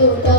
de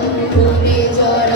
তুমি জয়